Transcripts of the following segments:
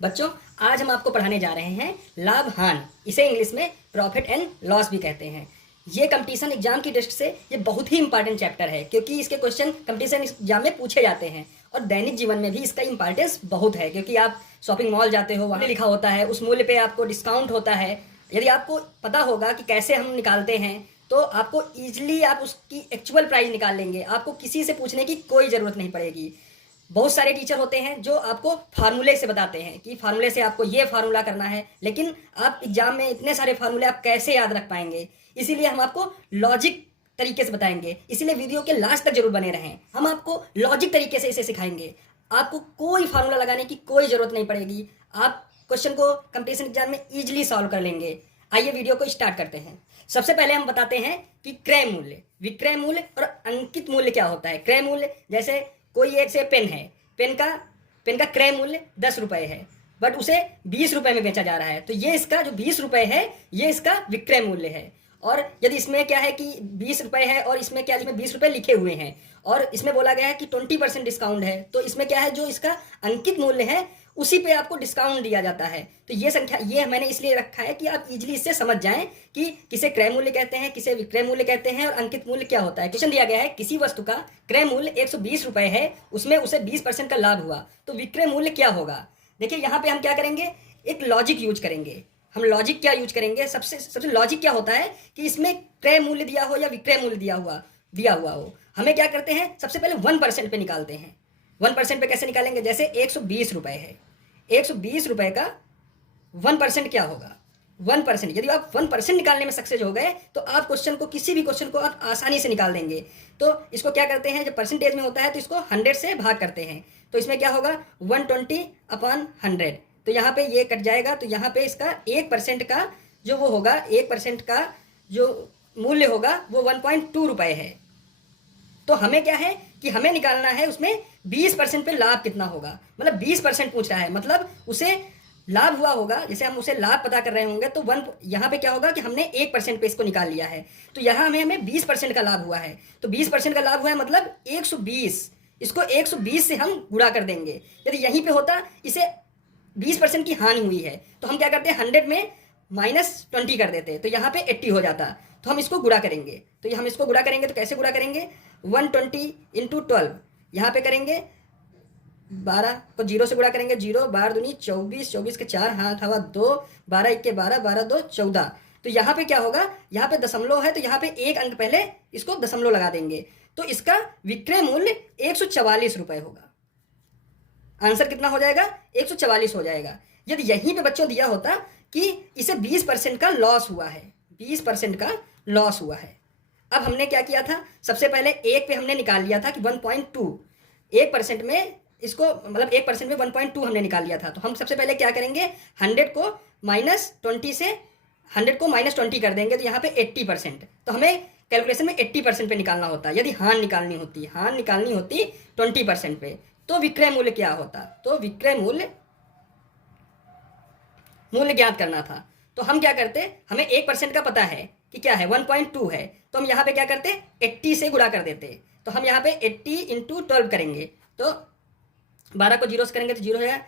बच्चों, आज हम आपको पढ़ाने जा रहे हैं लाभ हानि। इसे इंग्लिश में प्रॉफिट एंड लॉस भी कहते हैं। ये कंपटीशन एग्जाम की दृष्टि से ये बहुत ही इंपॉर्टेंट चैप्टर है, क्योंकि इसके क्वेश्चन कंपटीशन एग्जाम में पूछे जाते हैं और दैनिक जीवन में भी इसका इंपॉर्टेंस बहुत है। क्योंकि आप शॉपिंग मॉल जाते हो, वहाँ लिखा होता है उस मूल्य पे आपको डिस्काउंट होता है। यदि आपको पता होगा कि कैसे हम निकालते हैं तो आपको ईजिली आप उसकी एक्चुअल प्राइस निकाल लेंगे। आपको किसी से पूछने की कोई ज़रूरत नहीं पड़ेगी। बहुत सारे टीचर होते हैं जो आपको फार्मूले से बताते हैं कि फार्मूले से आपको ये फार्मूला करना है, लेकिन आप एग्जाम में इतने सारे फार्मूले आप कैसे याद रख पाएंगे। इसीलिए हम आपको लॉजिक तरीके से बताएंगे। इसीलिए वीडियो के लास्ट तक जरूर बने रहें। हम आपको लॉजिक तरीके से इसे सिखाएंगे। आपको कोई फार्मूला लगाने की कोई ज़रूरत नहीं पड़ेगी। आप क्वेश्चन को कंपटीशन एग्जाम में ईजिली सॉल्व कर लेंगे। आइए वीडियो को स्टार्ट करते हैं। सबसे पहले हम बताते हैं कि क्रय मूल्य, विक्रय मूल्य और अंकित मूल्य क्या होता है। क्रय मूल्य, जैसे कोई एक से पेन है, पेन का क्रय मूल्य 10 रुपये है, बट उसे 20 रुपये में बेचा जा रहा है, तो ये इसका जो 20 रुपये है ये इसका विक्रय मूल्य है। और यदि इसमें क्या है कि 20 रुपये है और इसमें क्या, इसमें 20 रुपये लिखे हुए हैं और इसमें बोला गया है कि 20% डिस्काउंट है, तो इसमें क्या है, जो इसका अंकित मूल्य है उसी पे आपको डिस्काउंट दिया जाता है। तो ये संख्या ये मैंने इसलिए रखा है कि आप इजीली इससे समझ जाएं कि किसे क्रय मूल्य कहते हैं, किसे विक्रय मूल्य कहते हैं और अंकित मूल्य क्या होता है। क्वेश्चन दिया गया है, किसी वस्तु का क्रय मूल्य 120 रुपये है, उसमें उसे 20% का लाभ हुआ, तो विक्रय मूल्य क्या होगा। देखिए यहाँ पे हम क्या करेंगे, एक लॉजिक यूज करेंगे। हम लॉजिक क्या यूज करेंगे, सबसे लॉजिक क्या होता है कि इसमें क्रय मूल्य दिया हो या विक्रय मूल्य दिया हुआ हो, हमें क्या करते हैं, सबसे पहले 1% पे निकालते हैं। 1% पे कैसे निकालेंगे, जैसे 120 रुपये है, 120 रुपये का 1% क्या होगा, 1%। यदि आप 1% निकालने में सक्सेस हो गए तो आप क्वेश्चन को, किसी भी क्वेश्चन को आप आसानी से निकाल देंगे। तो इसको क्या करते हैं, जब परसेंटेज में होता है तो इसको 100 से भाग करते हैं, तो इसमें क्या होगा 120/100। तो यहाँ पे ये कट जाएगा, तो यहाँ पे इसका 1% का जो वो होगा, 1% का जो मूल्य होगा वो 1.2 रुपये है। तो हमें क्या है कि हमें निकालना है उसमें 20% पे लाभ कितना होगा, मतलब 20% पूछ रहा है, मतलब उसे लाभ हुआ होगा। जैसे हम उसे लाभ पता कर रहे होंगे तो यहाँ पे क्या होगा कि हमने 1% पे इसको निकाल लिया है, तो यहाँ हमें 20% का लाभ हुआ है। तो 20% का लाभ हुआ है मतलब 120, इसको 120 से हम गुणा कर देंगे। यदि यहीं पे होता इसे 20% की हानि हुई है तो हम क्या करते हैं, 100 में -20 कर देते, तो यहाँ पे 80 हो जाता। तो हम इसको गुणा करेंगे, तो हम इसको गुणा करेंगे तो कैसे गुणा करेंगे, 120 × 12, यहाँ पे करेंगे 12 को 0 से गुणा करेंगे, 0 12 दूनी 24, 24 के 4 हाथ हवा 2, 12 1 के 12, 12 2 14। तो यहाँ पे क्या होगा, यहाँ पे दशमलव है तो यहाँ पे एक अंक पहले इसको दशमलव लगा देंगे, तो इसका विक्रय मूल्य 144 रुपये होगा। आंसर कितना हो जाएगा, 144 हो जाएगा। यदि यहीं पे बच्चों दिया होता कि इसे 20% का लॉस हुआ है, 20% का लॉस हुआ है। अब हमने क्या किया था, सबसे पहले एक पे हमने निकाल लिया था कि 1.2, 1% में इसको, मतलब 1% में 1.2 हमने निकाल लिया था। तो हम सबसे पहले क्या करेंगे, 100 को -20 से 100 को -20 कर देंगे, तो यहाँ पे 80%। तो हमें कैलकुलेशन में 80% पे निकालना होता है। यदि हानि निकालनी होती 20% पे, तो विक्रय मूल्य क्या होता, तो विक्रय मूल्य ज्ञात करना था। तो हम क्या करते, हमें 1% का पता है कि क्या है, 1.2 है, तो हम यहाँ पे क्या करते, 80 से गुणा कर देते। तो हम यहाँ पे 80 × 12 करेंगे, तो 12 को 0 से करेंगे तो 0 हो जाएगा,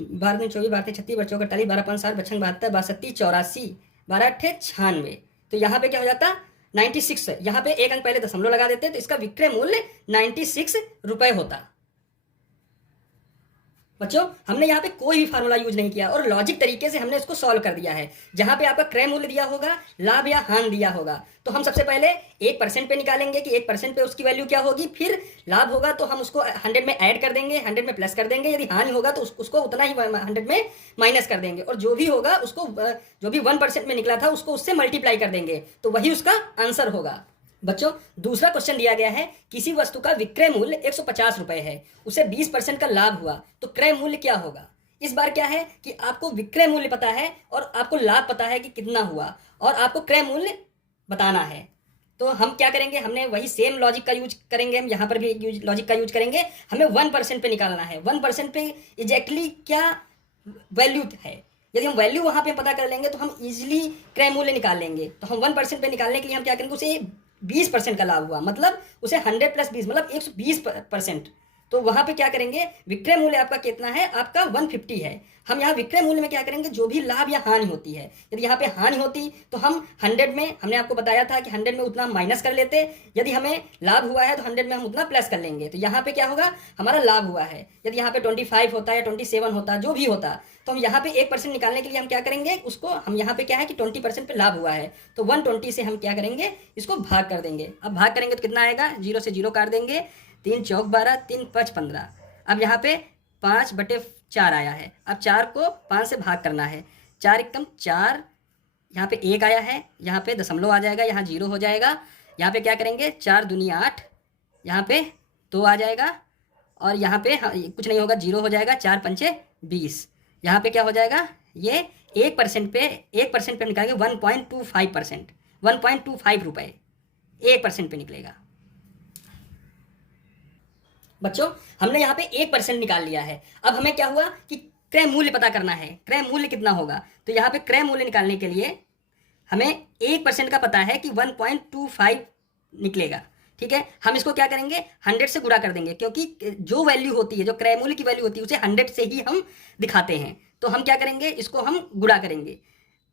12 दूनी 24, 12 36, 12 चौका 48, 12 5 60, 12 72, 12 37 84, 12 8 96। तो यहाँ पे क्या हो जाता, 96। यहाँ पे एक अंक पहले दशमलव लगा देते, तो इसका विक्रय मूल्य 96 रुपये होता। बच्चों, हमने यहाँ पे कोई भी फार्मूला यूज नहीं किया और लॉजिक तरीके से हमने इसको सॉल्व कर दिया है। जहाँ पे आपका क्रय मूल्य दिया होगा, लाभ या हानि दिया होगा, तो हम सबसे पहले 1% पे निकालेंगे कि 1% पे उसकी वैल्यू क्या होगी। फिर लाभ होगा तो हम उसको 100 में ऐड कर देंगे, 100 में प्लस कर देंगे। यदि हानि होगा तो उसको उतना ही 100 में माइनस कर देंगे, और जो भी होगा उसको, जो भी 1% में निकला था उसको उससे मल्टीप्लाई कर देंगे, तो वही उसका आंसर होगा। बच्चों, दूसरा क्वेश्चन दिया गया है, किसी वस्तु का विक्रय मूल्य 150 रुपये है, उसे 20% का लाभ हुआ, तो क्रय मूल्य क्या होगा। इस बार क्या है कि आपको विक्रय मूल्य पता है और आपको लाभ पता है कि कितना हुआ, और आपको क्रय मूल्य बताना है। तो हम क्या करेंगे, हमने वही सेम लॉजिक का यूज करेंगे, हम यहाँ पर भी लॉजिक का यूज करेंगे। हमें 1% पे निकालना है, 1% पे एग्जैक्टली क्या वैल्यू है। यदि हम वैल्यू वहाँ पे पता कर लेंगे तो हम इजीली क्रय मूल्य निकाल लेंगे। तो हम 1% पे निकालने के लिए हम क्या करेंगे, उसे 20% का लाभ हुआ, मतलब उसे 100 + 20 मतलब 120%। तो वहां पे क्या करेंगे, विक्रय मूल्य आपका कितना है, आपका 150 है। हम यहाँ विक्रय मूल्य में क्या करेंगे, जो भी लाभ या हानि होती है, यदि यहाँ पे हानि होती तो हम 100 में, हमने आपको बताया था कि 100 में उतना माइनस कर लेते, यदि हमें लाभ हुआ है तो 100 में हम उतना प्लस कर लेंगे। तो यहाँ पे क्या होगा, हमारा लाभ हुआ है। यदि यहाँ पे 25 होता है, 27 होता, जो भी होता, तो हम यहाँ पे 1% निकालने के लिए हम क्या करेंगे, उसको हम यहाँ पे क्या है कि 20% पे लाभ हुआ है, तो 120 से हम क्या करेंगे, इसको भाग कर देंगे। अब भाग करेंगे तो कितना आएगा, 0 से 0 काट देंगे, 3 चौक 12, 3 5 15। अब यहाँ पे 5/4 आया है। अब 4 को 5 से भाग करना है, 4 एकम 4, यहाँ पे 1 आया है, यहाँ पे दशमलव आ जाएगा, यहाँ 0 हो जाएगा। यहाँ पे क्या करेंगे, 4 दूनी 8, यहाँ पे 2 आ जाएगा, और यहाँ पे कुछ नहीं होगा, 0 हो जाएगा, 4 पंचे 20। यहाँ पे क्या हो जाएगा, ये 1% पे, 1% पे निकालेंगे 1.25%, 1.25 रुपये 1% पे निकलेगा। बच्चों हमने यहाँ पे 1% निकाल लिया है। अब हमें क्या हुआ कि क्रय मूल्य पता करना है, क्रय मूल्य कितना होगा। तो यहाँ पे क्रय मूल्य निकालने के लिए हमें 1% का पता है कि 1.25 निकलेगा। ठीक है, हम इसको क्या करेंगे, 100 से गुणा कर देंगे, क्योंकि जो वैल्यू होती है, जो क्रय मूल्य की वैल्यू होती है, उसे 100 से ही हम दिखाते हैं। तो हम क्या करेंगे, इसको हम गुणा करेंगे।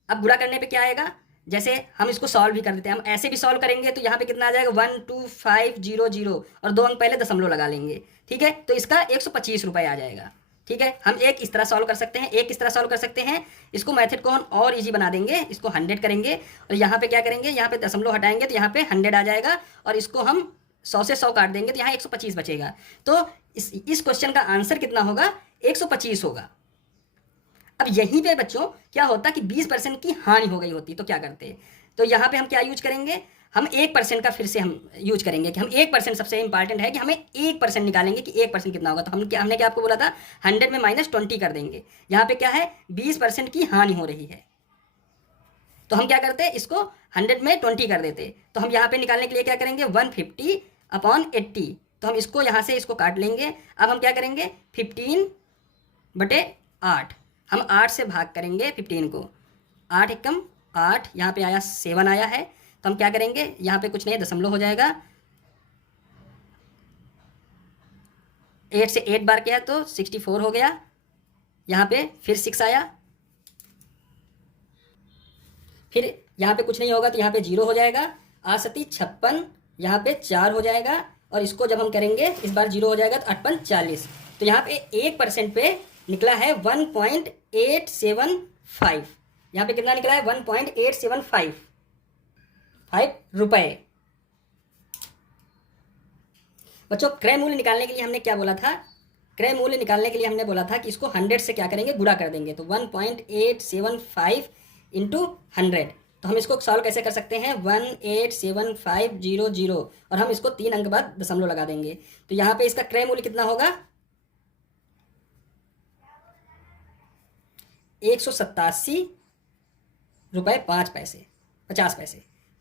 अब गुणा करने पे क्या आएगा, जैसे हम इसको सॉल्व भी कर देते हैं, हम ऐसे भी सॉल्व करेंगे तो यहाँ पे कितना आ जाएगा, 12500, और 2 अंक पहले दशमलव लगा लेंगे। ठीक है, तो इसका 125 रुपये आ जाएगा। ठीक है, हम एक इस तरह सॉल्व कर सकते हैं, एक इस तरह सॉल्व कर सकते हैं। इसको मेथड को हम और इजी बना देंगे, इसको 100 करेंगे, और यहाँ पे क्या करेंगे, यहाँ पे दशमलव हटाएंगे तो यहाँ पे 100 आ जाएगा, और इसको हम 100 से 100 काट देंगे तो यहाँ 125 बचेगा। तो इस क्वेश्चन का आंसर कितना होगा, 125 होगा। अब यहीं पे बच्चों क्या होता कि 20% की हानि हो गई होती तो क्या करते, तो यहाँ पे हम क्या यूज करेंगे, हम 1% का फिर से हम यूज करेंगे कि हम 1%, सबसे इंपॉर्टेंट है कि हमें 1% निकालेंगे कि 1% कितना होगा। तो हमने क्या आपको बोला था, 100 में -20 कर देंगे। यहाँ पे क्या है, 20% की हानि हो रही है, तो हम क्या करते हैं, इसको 100 में 20 कर देते। तो हम यहाँ पे निकालने के लिए क्या करेंगे, 150/80, तो हम इसको यहाँ से इसको काट लेंगे। अब हम क्या करेंगे, 15/8, हम 8 से भाग करेंगे 15 को, 8 एकम 8, यहाँ पे आया 7 आया है, तो हम क्या करेंगे, यहाँ पे कुछ नहीं, दशमलव हो जाएगा, 8 से 8 बार किया तो 64 हो गया, यहाँ पे फिर 6 आया, फिर यहाँ पे कुछ नहीं होगा तो यहाँ पे 0 हो जाएगा, 8 सती 56, यहाँ पे 4 हो जाएगा, और इसको जब हम करेंगे इस बार 0 हो जाएगा तो 8 पंच 40। तो यहाँ पे 1% पे निकला है 1.875, यहाँ पे कितना निकला है, 1.875 रुपये। बच्चों क्रय मूल्य निकालने के लिए हमने क्या बोला था, क्रय मूल्य निकालने के लिए हमने बोला था कि इसको 100 से क्या करेंगे, गुणा कर देंगे। तो 1.875 इंटू 100, तो हम इसको सॉल्व कैसे कर सकते हैं, 18750, और हम इसको 3 अंक बाद दशमलव लगा देंगे। तो यहाँ पे इसका क्रय मूल्य कितना होगा, 187.5 रुपये 50 पैसे।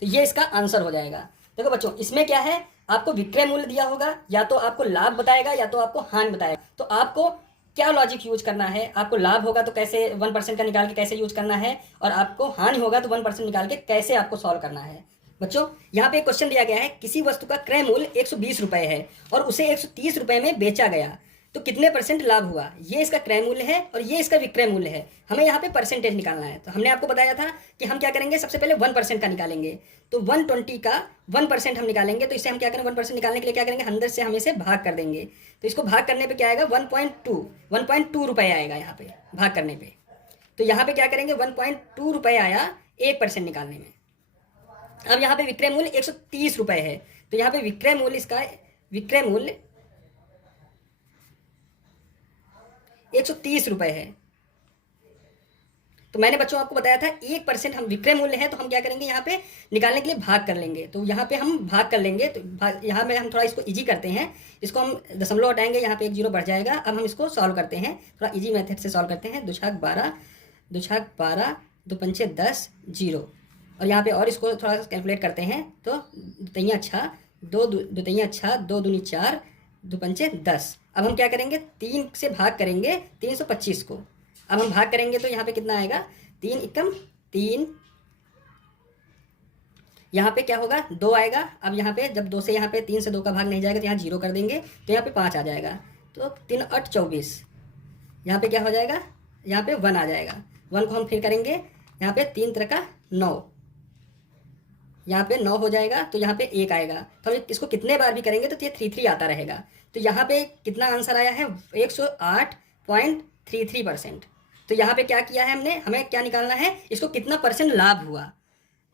तो ये इसका आंसर हो जाएगा। देखो बच्चों इसमें क्या है, आपको विक्रय मूल्य दिया होगा, या तो आपको लाभ बताएगा या तो आपको हानि बताएगा। तो आपको क्या लॉजिक यूज करना है, आपको लाभ होगा तो कैसे 1% का निकाल के कैसे यूज करना है, और आपको हानि होगा तो 1% निकाल के कैसे आपको सॉल्व करना है। बच्चों यहाँ पे क्वेश्चन दिया गया है, किसी वस्तु का क्रय मूल्य 120 रुपये है और उसे 130 रुपये में बेचा गया, तो कितने % लाभ हुआ। ये इसका क्रय मूल्य है और ये इसका विक्रय मूल्य है। हमें यहाँ पे परसेंटेज निकालना है। तो हमने आपको बताया था कि हम क्या करेंगे, सबसे पहले 1% का निकालेंगे। तो 120 का 1% हम निकालेंगे, तो इसे हम क्या करें, 1% निकालने के लिए क्या करेंगे, 100 से हम इसे भाग कर देंगे। तो इसको भाग करने पे क्या आएगा, 1.2 रुपये आएगा यहाँ पे भाग करने पे। तो यहाँ पे क्या करेंगे, 1.2 रुपये आया 1% निकालने में। अब यहाँ पे विक्रय मूल्य 130 रुपये है, तो यहाँ पे विक्रय मूल्य, इसका विक्रय मूल्य 130 रुपये है। तो मैंने बच्चों आपको बताया था 1% हम विक्रय मूल्य है, तो हम क्या करेंगे, यहाँ पे निकालने के लिए भाग कर लेंगे। तो यहाँ पे हम भाग कर लेंगे, तो यहाँ में हम थोड़ा इसको इजी करते हैं, इसको हम दशमलव हटाएंगे, यहाँ पे 1 0 बढ़ जाएगा। अब हम इसको सॉल्व करते हैं, थोड़ा इजी मेथड से सॉल्व करते हैं। 2 छाक 12, 2 पंचे 10, 0, और यहाँ पे और इसको थोड़ा कैलकुलेट करते हैं। तो 2 तियाँ 6, 2 तियाँ 6, 2 दूनी 4, 2 पंचे 10। अब हम क्या करेंगे, 3 से भाग करेंगे 325 को। अब हम भाग करेंगे तो यहाँ पे कितना आएगा, 3 एकम 3, यहाँ पे क्या होगा, 2 आएगा। अब यहाँ पे जब 2 से यहाँ पे 3 से 2 का भाग नहीं जाएगा तो यहाँ 0 कर देंगे, तो यहाँ पे 5 आ जाएगा। तो 3 8 24, यहाँ पे क्या हो जाएगा, यहाँ पे 1 आ जाएगा। 1 को हम फिर करेंगे, यहाँ पे 3 3 का 9, यहाँ पे 9 हो जाएगा, तो यहाँ पे 1 आएगा। तो हम इसको कितने बार भी करेंगे तो ये 3 3 आता रहेगा। तो यहाँ पे कितना आंसर आया है, 108.33%। तो यहाँ पे क्या किया है हमने, हमें क्या निकालना है, इसको कितना परसेंट लाभ हुआ।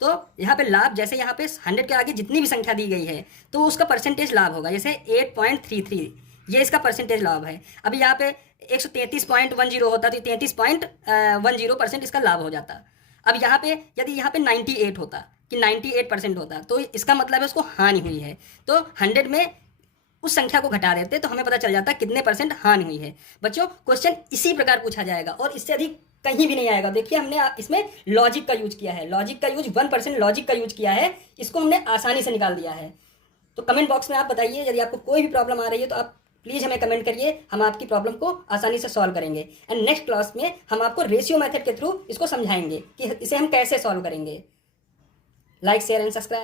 तो यहाँ पे लाभ, जैसे यहाँ पे 100 के आगे जितनी भी संख्या दी गई है तो उसका परसेंटेज लाभ होगा। जैसे 8.33 ये इसका परसेंटेज लाभ है। अभी यहाँ पे 133.10 होता तो 33.10% इसका लाभ हो जाता। अब यहाँ पे यदि यहाँ पे 98 होता कि 98% होता तो इसका मतलब है उसको हानि हुई है। तो 100 में उस संख्या को घटा देते तो हमें पता चल जाता कितने परसेंट हानि हुई है। बच्चों क्वेश्चन इसी प्रकार पूछा जाएगा और इससे अधिक कहीं भी नहीं आएगा। देखिए हमने इसमें लॉजिक का यूज किया है, लॉजिक का यूज 1% लॉजिक का यूज किया है, इसको हमने आसानी से निकाल दिया है। तो कमेंट बॉक्स में आप बताइए, यदि आपको कोई भी प्रॉब्लम आ रही है तो आप प्लीज़ हमें कमेंट करिए, हम आपकी प्रॉब्लम को आसानी से सॉल्व करेंगे। एंड नेक्स्ट क्लास में हम आपको रेशियो मेथड के थ्रू इसको समझाएंगे कि इसे हम कैसे सॉल्व करेंगे। Like share and subscribe.